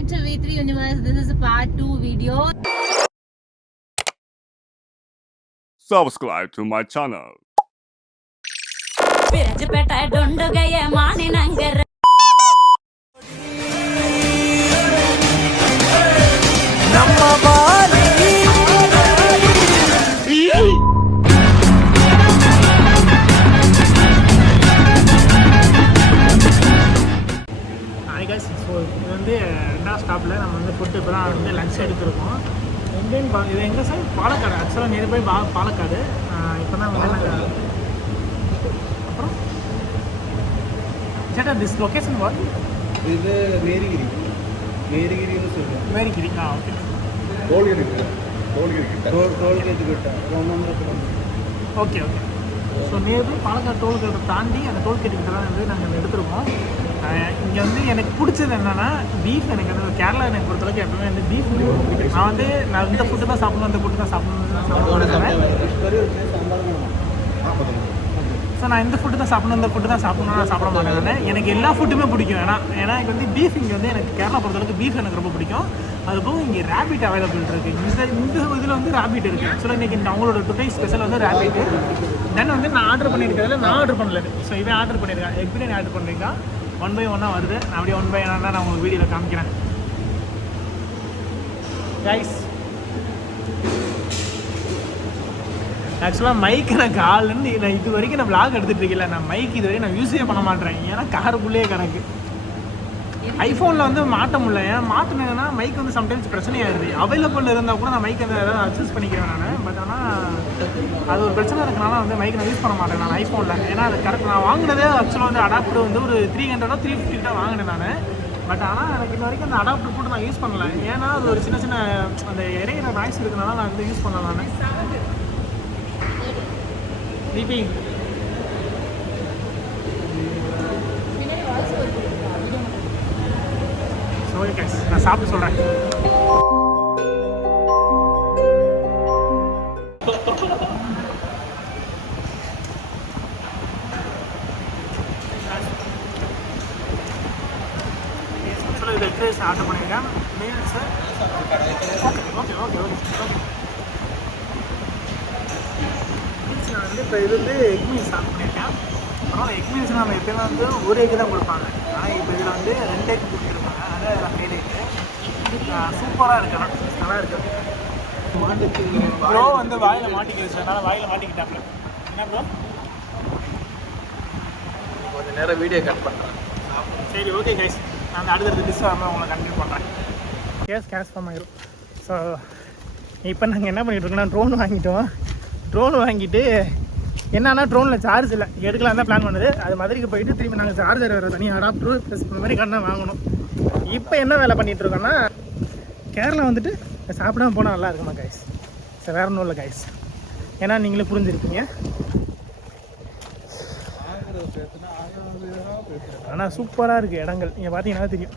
back to V3 Universe. This is a part 2 video. Subscribe to my channel. Hi guys, so இது வந்து ரெண்டாவது ஸ்டாப்பில் நம்ம வந்து ஃபுட்டு இப்போ தான் வந்து லஞ்ச் எடுத்துருக்கோம். எங்கேன்னு இது எங்கே சார்? பாலக்காடு. ஆக்சுவலாக நியர்பை பாலக்காடு. இப்போ தான் வந்து நாங்கள் அப்புறம் சேட்டா திஸ் லொக்கேஷன் வாட்? இது மேரிகிரின்னு சொல்லுவோம். மேரிகிரி. ஓகே. டோல்கேட்டு கிட்ட ஓகே. ஸோ நியர்பை பாலக்காடு டோல்கேட்டை தாண்டி அந்த டோல்கேட்டுக்கிட்ட தான் வந்து நாங்கள் எடுத்துருக்கோம். இங்கே வந்து எனக்கு பிடிச்சது என்னென்னா பீஃப். எனக்கு வந்து கேரளா எனக்கு பொறுத்தளவுக்கு எப்பவுமே வந்து பீஃப் பிடிக்கும். நான் இந்த ஃபுட்டு தான் சாப்பிடணும், இந்த ஃபுட்டு தான் சாப்பிடணும். ஸோ நான் இந்த ஃபுட்டு தான் சாப்பிடணும், இந்த ஃபுட்டு தான் சாப்பிடணும் நான் சாப்பிட மாட்டேன். எனக்கு எல்லா ஃபுட்டுமே பிடிக்கும். ஏன்னா எனக்கு வந்து பீஃப் இங்கே வந்து எனக்கு கேரளா பொறுத்தளவுக்கு பீஃப் எனக்கு ரொம்ப பிடிக்கும். அதுபோக இங்கே ரேபிட் அவைலபிள் இருக்குது. இந்த இதில் வந்து ரேபிட் இருக்குது. ஆக்சுவலாக இன்றைக்கி அவங்களோட டுடே ஸ்பெஷல் வந்து ரேபிட்டு. தென் வந்து நான் ஆர்டர் பண்ணியிருக்கிறதுல நான் ஆர்டர் பண்ணல. ஸோ இவன் ஆர்டர் பண்ணியிருக்கேன். எக் பிரியாணி ஆர்டர் பண்ணியிருக்கான். 1 by 1 வருது. நான் அப்படியே 1 by 1 நான் உங்களுக்கு வீடியோவில் காமிக்கிறேன். கைஸ் ஆக்சுவலாக மைக் எனக்கு ஆளுன்னு நான் இது வரைக்கும் நான் விளாக் எடுத்துகிட்டு இருக்கல. நான் மைக் இது வரைக்கும் நான் யூஸே பண்ண மாட்டேறேன். ஏன்னா காருக்குள்ளேயே கணக்கு ஐஃபோனில் வந்து மாட்ட முடியல. ஏன்னா மாற்றினேன்னா மைக் வந்து சம்டைம்ஸ் பிரச்சனையாகிடுது. அவைலபிள் இருந்தால் கூட நான் மைக் வந்து ஏதாவது அட்ஜஸ்ட் பண்ணிக்கிறேன் நான். பட் ஆனால் அது ஒரு பிரச்சனை இருக்கனால வந்து மைக் நான் யூஸ் பண்ண மாட்டேன் நான் ஐஃபோனில். ஏன்னா அது கரெக்ட். நான் வாங்கினதே ஆக்சுவலாக வந்து அடாப்டர் வந்து ஒரு 300 350 தான் வாங்கினேன் நான். பட் ஆனால் எனக்கு இன்ன வரைக்கும் அந்த அடாப்டர் போட்டு நான் யூஸ் பண்ணல. ஏன்னா அது ஒரு சின்ன அந்த இறையிற நாய்ஸ் இருக்கனால நான் வந்து யூஸ் பண்ணல நான். டிபி ஓகே கைஸ், நான் சாப்பிட்டு சொல்கிறேன். இது எக் ரைஸ் ஆர்டர் பண்ணியிருக்கேன். Meals okay. மீல்ஸ் நான் வந்து இப்போ இது வந்து எக் மீல்ஸ் ஆர்டர் பண்ணியிருக்கேன். அப்புறம் எக் மீல்ஸ் நம்ம எப்போயுமே வந்து ஒரு எக் தான் கொடுப்பாங்க. ஆனால் இப்போ இதில் வந்து 2 எக் கொடுத்துருப்பாங்க. அது ஹைலைட்டு. சூப்பராக இருக்கணும், நல்லா இருக்குது. ப்ரோ வந்து வாயில் மாட்டிக்கிடுச்சு. அதனால் வாயில் மாட்டிக்கிட்டாங்க. என்ன ப்ரோ? கொஞ்சம் நேரம் வீடியோ கட் பண்ணுறேன். சரி ஓகே கைஸ், நான் அடுத்தடுத்த டிஷ் வரலாம் உங்களை கண்டினியூ பண்ணுறேன். கேஷ் ஃபார்ம் ஆகிடும். ஸோ இப்போ நாங்கள் என்ன பண்ணிகிட்ருக்கோன்னா ட்ரோன் வாங்கிட்டோம். ட்ரோன் வாங்கிட்டு என்னன்னா ட்ரோனில் சார்ஜ் இல்லை. எடுக்கலாம் தான் பிளான் பண்ணுது. அது மதுரைக்கு போயிட்டு திரும்பி நாங்கள் சார்ஜர் வேறு தனியாக அடாப்டர் ப்ளஸ் இந்த மாதிரி கண்ணா வாங்கணும். இப்போ என்ன வேலை பண்ணிகிட்ருக்கோன்னா கேரளா வந்துட்டு சாப்பிடாம போனால் நல்லா இருக்குமா கைஸ்? சார் வேறு ஒன்றும் இல்லை கைஸ். ஏன்னா நீங்களே புரிஞ்சுருக்கீங்க. ஆனால் சூப்பராக இருக்குது இடங்கள். நீங்கள் பார்த்தீங்கன்னா தெரியும்.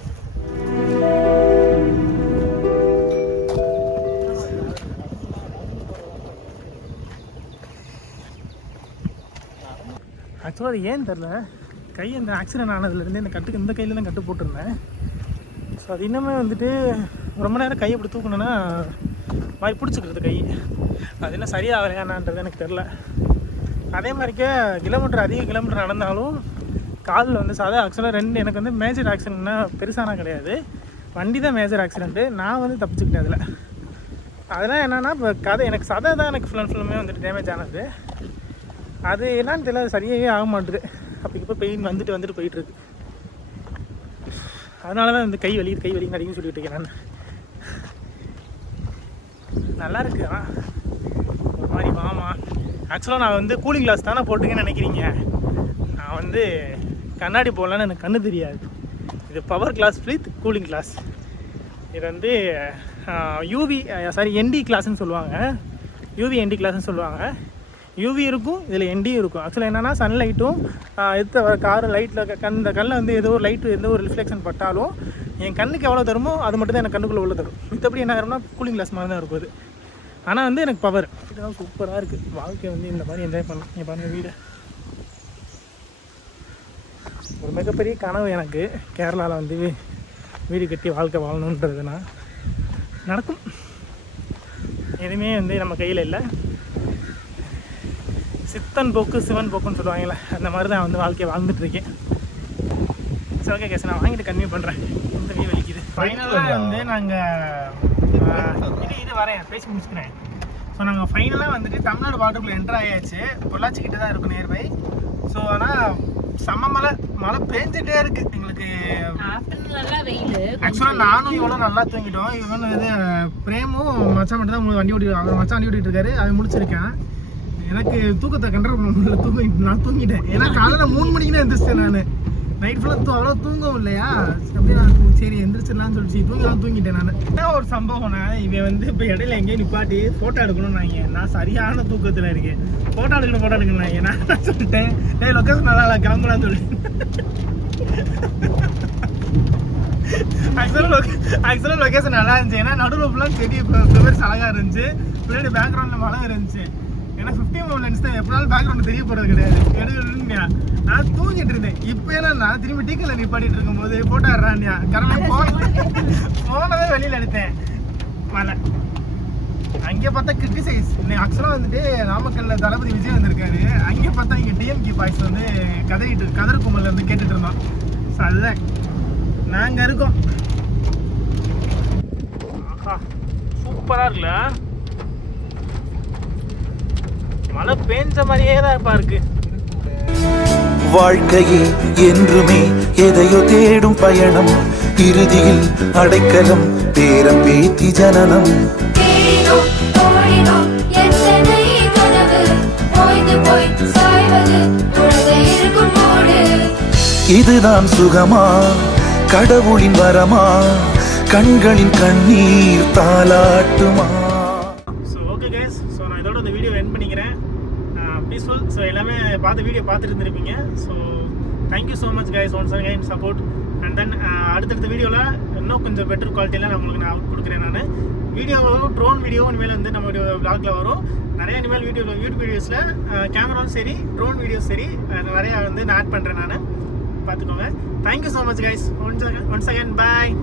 ஆக்சுவலாக அது ஏன்னு தெரில, கை அந்த ஆக்சிடென்ட் ஆனதுலேருந்து இந்த கையில் தான் கட்டு போட்டிருந்தேன். ஸோ அது இன்னுமே வந்துட்டு ரொம்ப நேரம் கையை இப்படி தூக்கணுன்னா மாதிரி பிடிச்சிக்கிறது கை. அது என்ன சரியாகலையானான்றது எனக்கு தெரில. அதே மாதிரிக்கே அதிக கிலோமீட்டர் நடந்தாலும் காலில் வந்து ஆக்சுவலாக எனக்கு வந்து மேஜர் ஆக்சிடென்ட்னா பெருசானா கிடையாது. வண்டி தான் மேஜர் ஆக்சிடென்ட்டு. நான் வந்து தப்பிச்சுக்கிட்டேன் அதில். அதெல்லாம் என்னென்னா இப்போ எனக்கு தான் எனக்கு ஃபுல்லுமே வந்துட்டு டேமேஜ் ஆனது. அது என்னான்னு தெரியல, அது சரியாகவே ஆக மாட்டுது. அப்போ பெயின் வந்துட்டு போயிட்டுருக்கு. அதனால தான் இந்த கை வலி நடிகன்னு சொல்லிட்டு இருக்கேன் நான். நல்லா இருக்கு. ஒரு மாதிரி வாமா. ஆக்சுவலாக நான் வந்து கூலிங் கிளாஸ் தானே போட்டுக்கேன்னு நினைக்கிறீங்க. நான் வந்து கண்ணாடி போடலான்னு எனக்கு கண்ணு தெரியாது. இது power class with cooling glass. இது வந்து என்டி கிளாஸ்ன்னு சொல்லுவாங்க. யூவி கிளாஸ்ன்னு சொல்லுவாங்க. யூவி இருக்கும், இதில் என்டியும் இருக்கும். ஆக்சுவலாக என்னென்னா சன்லைட்டும் எடுத்த கார் லைட்டில் இந்த கண்ணில் வந்து ஏதோ ஒரு லைட்டு எந்த ஒரு ரிஃப்ளெக்ஷன் பட்டாலும் என் கண்ணுக்கு எவ்வளோ தருமோ அது மட்டும் தான் எனக்கு கண்ணுக்குள்ளே உள்ள தரும். மற்றபடி என்ன ஆகும்னா கூலிங் கிளாஸ் மாதிரி தான் இருக்கும் அது. ஆனால் வந்து எனக்கு பவர் இதெல்லாம் சூப்பராக இருக்குது. வாழ்க்கை வந்து இந்த மாதிரி என்ஜாய் பண்ணலாம். நீங்கள் பாருங்கள் வீடு. ஒரு மிகப்பெரிய கனவு எனக்கு கேரளாவில் வந்து வீடு கட்டி வாழ்க்கை வாழணுன்றதுனா நடக்கும். எதுவுமே வந்து நம்ம கையில் இல்லை. சித்தன் போக்கு சிவன் போக்குன்னு சொல்லுவாங்கள்ல, அந்த மாதிரி தான் வந்து வாழ்க்கையை வாழ்ந்துட்டுருக்கேன். சரி ஓகே கேஸ், நான் வாங்கிட்டு கன்வியூ பண்ணுறேன். இந்த வீ வலிக்குது. ஃபைனலாக வந்து நாங்கள் இது வரேன் பேசி முடிச்சுக்கிறேன். ஸோ நாங்கள் ஃபைனலாக வந்துட்டு தமிழ்நாடு பார்டருக்குள்ளே என்ட்ரு ஆயாச்சு. பொள்ளாச்சிக்கிட்ட தான் இருக்கும் நியர்பை. ஸோ ஆனால் செம்ம மழை பெஞ்சிட்டே இருக்குது எங்களுக்கு. ஆக்சுவலாக நானும் இவ்வளோ நல்லா தூங்கிட்டோம். இவன் இது பிரேமும் மச்சான் மட்டும் தான் வண்டி ஓட்டிட்டு, அவர் மச்சான் வண்டி ஓட்டிட்டு இருக்காரு. அதை முடிச்சிருக்கேன். எனக்கு தூக்கத்தை கண்ட்ரோல் பண்ண முடியல, நான் தூங்கிட்டேன். ஏன்னா காலையில் 3 மணிக்கு தான் எந்திரிச்சிட்டேன். நான் நைட் ஃபுல்லாக அவ்வளோ தூங்கவும் இல்லையா, அப்படியே நான் சரி எந்திரிச்சிடலாம்னு சொல்லிட்டு தூங்கிட்டேன். நான் என்ன ஒரு சம்பவம்னா, இவன் வந்து இப்போ இடையில எங்கேயும் நிப்பாட்டி ஃபோட்டோ எடுக்கணும்னாங்க. நான் சரியான தூக்கத்தில் இருக்கேன். ஃபோட்டோ எடுக்கணும் நான் சொல்லிட்டேன், லொக்கேஷன் நல்லா இல்லை கிளம்பலான்னு சொல்லிட்டு. ஆக்சுவலாக லொக்கேஷன் நல்லா இருந்துச்சு. ஏன்னா நடுவில் ஃபுல்லாக செடி ஃப்ளவர்ஸ் அழகாக இருந்துச்சு. பின்னாடி பேக்ரவுண்டில் மழை இருந்துச்சு. ஏன்னா 50mm லென்ஸ் தான், எப்படினாலும் பேக்ரவுண்ட் தெரிய போகிறது கிடையாது. எடுக்கணும்யா நான் தூங்கிட்டு இருந்தேன். இப்போ ஏன்னா திரும்பி டீக்கல்ல நிப்பாட்டிட்டு இருக்கும்போது போட்டோ எடுறான்யா கரெக்டாக போனவே வெளியில் எடுத்தேன். மழை அங்கே பார்த்தா கிரிட்டிசைஸ். ஆக்சுவலாக வந்துட்டு நாமக்கல்ல தளபதி விஜய் வந்திருக்காரு. அங்கே பார்த்தா இங்கே டிஎம்கே பாய்ஸ் வந்து கதர் கும்பலில் இருந்து கேட்டுட்டு இருந்தோம். ஸோ அதுதான் நாங்கள் இருக்கோம். ஆஹா சூப்பராக இருக்குல்ல, மழை பெஞ்ச மாதிரியே தான் இப்ப இருக்கு. வாழ்க்கையே என்றுமே எதையோ தேடும் பயணம், இறுதியில் அடைக்கலம் பேரம் பேத்தி ஜனனம். இதுதான் சுகமா கடவுளின் வரமா, கண்களின் கண்ணீர் தாலாட்டுமா. ஸோ எல்லாமே வீடியோ பார்த்துட்டு இருந்திருப்பீங்க. So thank you so much guys once again support. And then அடுத்தடுத்த வீடியோவில் இன்னும் கொஞ்சம் பெட்டர் குவாலிட்டியில் நான் கொடுக்குறேன். நான் வீடியோவும் ட்ரோன் வீடியோ இனிமேல் வந்து நம்ம வ்ளாகில் வரும். நிறைய இனிமேல் யூடியூப் வீடியோஸில் கேமராவும் சரி ட்ரோன் வீடியோஸ் சரி நிறையா வந்து நான் ஆட் பண்ணுறேன். நான் பார்த்துக்கோங்க. Thank you so much guys once again பாய்.